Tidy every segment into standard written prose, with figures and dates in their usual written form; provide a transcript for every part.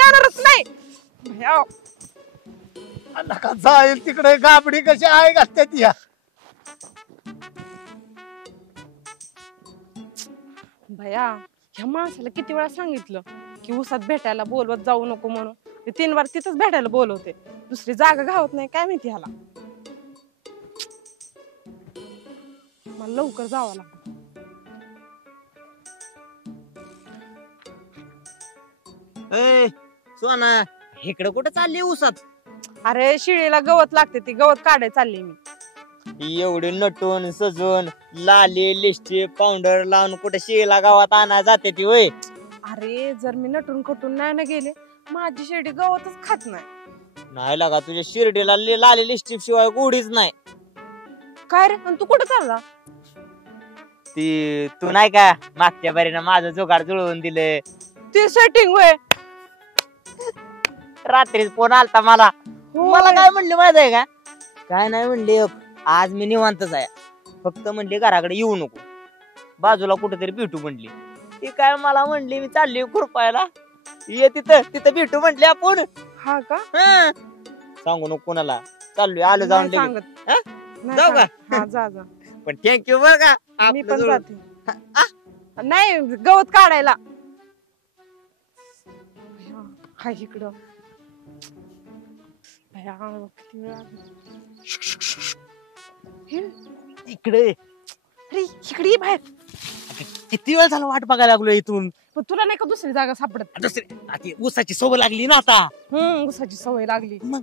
येणारच नाही भया. नका जाईल तिकडे गाबडी कशी आहे घालत्यात या. भया ह्या माणसाला किती वेळा सांगितलं की उसात भेटायला बोलवत जाऊ नको म्हणून. ते 3 वार तिथंच भेटायला बोलवते. दुसरी जागा घावत नाही काय माहिती ह्याला. मला लवकर जावं लागतं. सोना इकडे कुठे चालली उसात? अरे शिळीला गवत लागते ती गवत काढाय चालली मी. एवढी नटून सजून लाली लिपस्टिक पावडर लावून कुठे शिळीला गावात आणा जाते ती होय? अरे जर मी नटून कटून नाही ना गेले माझी शेळी गवतच खात नाही. नाही लागा तुझ्या शिर्डीला लाली लिपस्टिक शिवाय गोडीच नाही. काय रे पण तू कुठे चालला? ती तू नाही का मागच्या बारीनं माझं जुगाड जुळवून दिले ते सेटिंग होय. रात्रीच फोन आलता मला. मला काय म्हणले माहित आहे का? काय नाही म्हणले आज मी निवांतच आहे फक्त म्हणले घराकडे येऊ नको बाजूला कुठेतरी भेटू म्हणली. ती काय मला म्हणली मी चालली खुरपायला ये तिथं तिथं भेटू म्हटले आपण. हा का? सांगू नको कोणाला चाललोय आलो जाऊन जाऊ का? हा जा जा. पण थँक्यू बर का. मी पण जाते. नाही गवत काढायला. हाय इकडं किती वेळ इकडे अरे इकडे ये बाहेर. किती वेळ झाला वाट बघायला लागलो इथून. पण तुला नाही का दुसरी जागा सापडत? दुसरी उसाची सवय लागली ना आता. उसाची सवय लागली. मग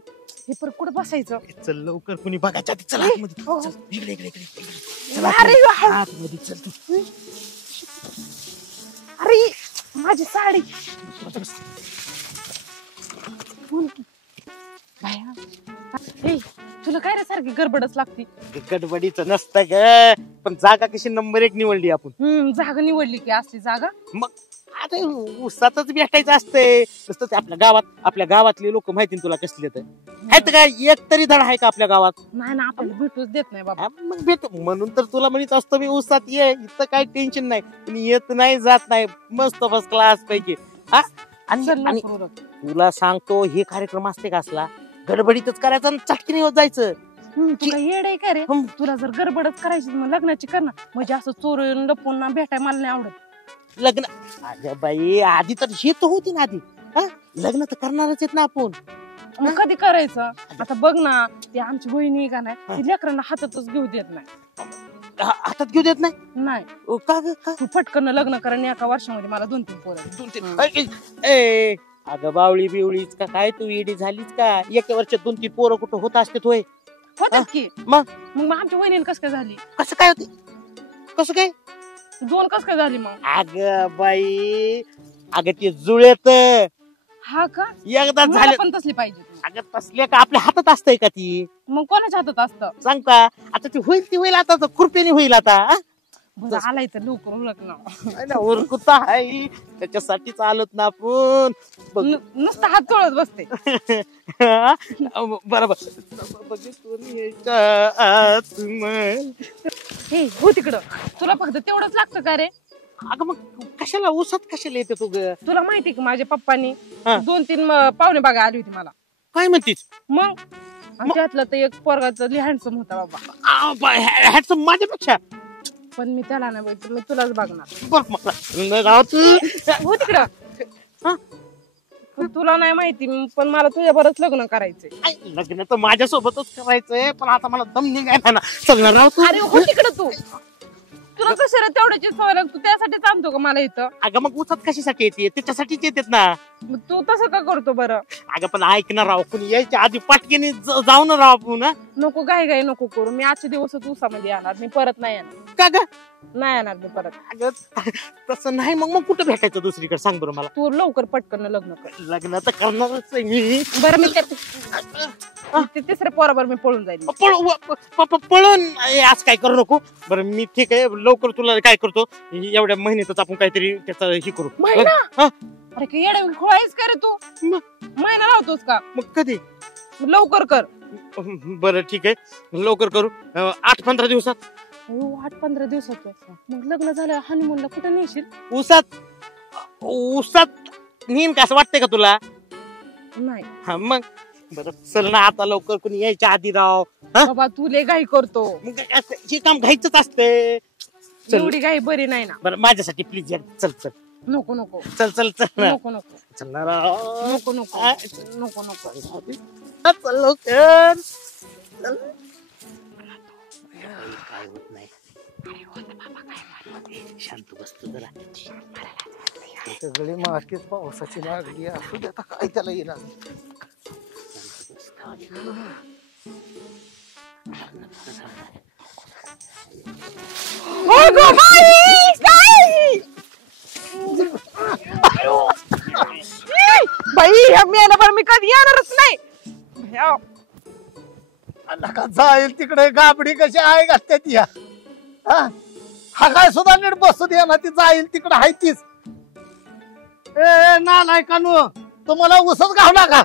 हे पर कुठं बसायचं? चल लवकर कुणी बघायच्या आधी चल आतमध्ये. चल इकडे इकडे इकडे चल आतमध्ये चल तू. अरे माझी साडी. तुला काय रे सारखी गडबडच लागती? गडबडीच नसतं ग पण जागा कशी नंबर 1 निवडली आपण. जागा निवडली की असली जागा. मग आता उसातच भेटायचं असतंय. तसंच आपल्या गावातले लोक माहिती तुला कसले तर आहेत का? एक तरी धड आहे का आपल्या गावात? नाही ना आपल्याला भेटूच देत नाही बाबा. मग भेट म्हणून तर तुला म्हणत असतो मी उसात ये इथं काही टेन्शन नाही. पण येत नाही जात नाही मस्त फर्स्ट क्लास पैकी. हा आणि तुला सांगतो हे कार्यक्रम असते का असला गडबडीतच करायचं आणि चटकीने होत जायचं. तुला येड आहे का रे? तुला जर गडबडच करायची मग लग्नाची कर ना. म्हणजे असं चोरून लपून ना भेटाय मला नाही आवडत. लग्न अगं बाई आधी तर हे तर होती ना आधी. लग्न तर करणारच आहेत ना आपण. मग कधी करायचं? आता बघ ना ती आमची बहिणी का नाही ती लेकरांना हातातच घेऊ देत नाही. हातात घेऊ देत नाही? नाही का तू फटकन लग्न करा आणि एका वर्षामध्ये मला 2-3 पोरं. 2-3 अगं बावळी बिवळीच का काय तू इडी झालीच का? एका वर्षात 2-3 पोरं कुठं होत असते होय? होतात की. मग आमच्या बहिणीला कसं काय झाली? कसं काय होते? कसं काय 2 कसं काय झाली मग? अगं बाई अगं ते जुळेत. हा का? एकदा झाले पण तसली पाहिजे. अगं तसले का आपल्या हातात असतंय का ती? मग कोणाच्या हातात असतं? सांग का? आता ती होईल आता कृपेने होईल आता. आलाय तर लवकर उरक ना. उरकुता आहे त्याच्यासाठी चालत ना आपण. नुसतं हात चोळत बसते. बरोबर हो तिकडं. तुला फक्त तेवढंच लागतं का रे? अगं मग कशाला उसात कशाला येते तू? तुला माहिती का माझ्या पप्पानी 2-3 पाहुणे बघा आली होती मला. काय म्हणतीस? मग त्यातलं तर एक पोरगाचं हँडसम होता बाबा. हँडसम माझ्यापेक्षा? पण मी त्याला नाही बघितलं मी तुलाच बघणार. हो तिकडं. तुला नाही माहिती पण मला तुझ्याबरोबरच लग्न करायचंय. लग्न तर माझ्यासोबतच करायचंय पण आता मला दम निघायला ना. चल ना अरे हो तिकडं तू. तुला कशाला तेवढ्याची सवय लागतो? तू त्यासाठीच आणतो का मला इथं? अगं मग उसात कशासाठी येते? त्याच्यासाठीच येतात ना. मग तू तसं का करतो बरं? अगं पण ऐक ना राव कुणी यायच्या आधी पाटकीने जाऊ ना राव आपण. नको घाई नको करू. मी आजच्या दिवसच उसामध्ये येणार. मी परत नाही येणार. का ग? नाही येणार मी परत. अगं तसं नाही. मग कुठं भेटायचं दुसरीकडे सांग बरं मला. तू लवकर पटकन लग्न कर. लग्न तर करणारच आहे मी. बरं मी तिसऱ्या पोराबर मी पळून जाईल. पळून आज काय करू नको. बरं मी ठीक आहे लवकर तुला काय करतो एवढ्या महिन्यातच आपण काहीतरी त्याचं हे करू. अरे काय येडा खोळायच का रे तू? महिना लावतोस का? मग कधी? लवकर कर. बरं ठीक आहे लवकर करू. 8-15 दिवसात. 8-15 दिवसात. मग लग्न झालं हनीमूनला कुठं नेशील? उसात नेईन का असं वाटतंय का तुला? नाही हा मग बरं चल ना आता लवकर कोणी यायच्या आधी राव. हा? बाबा तू लय घाई करतो. मग काय असं, हे काम घ्यायचंच असते. चल. एवढी घाई बरी नाही ना. बरं माझ्यासाठी प्लीज या. चल चल नको नको चल चल चल ना. नको नको चल ना राव. नको नको आ, नको नको. चल लवकर. चल. काय होत नाही. शांत बसतो जरा. सगळी मातीच पावसाची लागली असू दे आता काय त्याला येणार. अगं बाई, काय? बाई ह्या मेल्यावर मी कधी येणारच नाही. भया, नका जाईल तिकडे गाबडी कशी आहे घालते ती हा काय सुद्धा नीट बसू दे ना ती जाईल तिकडे आहे तीच. ए नालायकांनो तुम्हाला उसच घावला का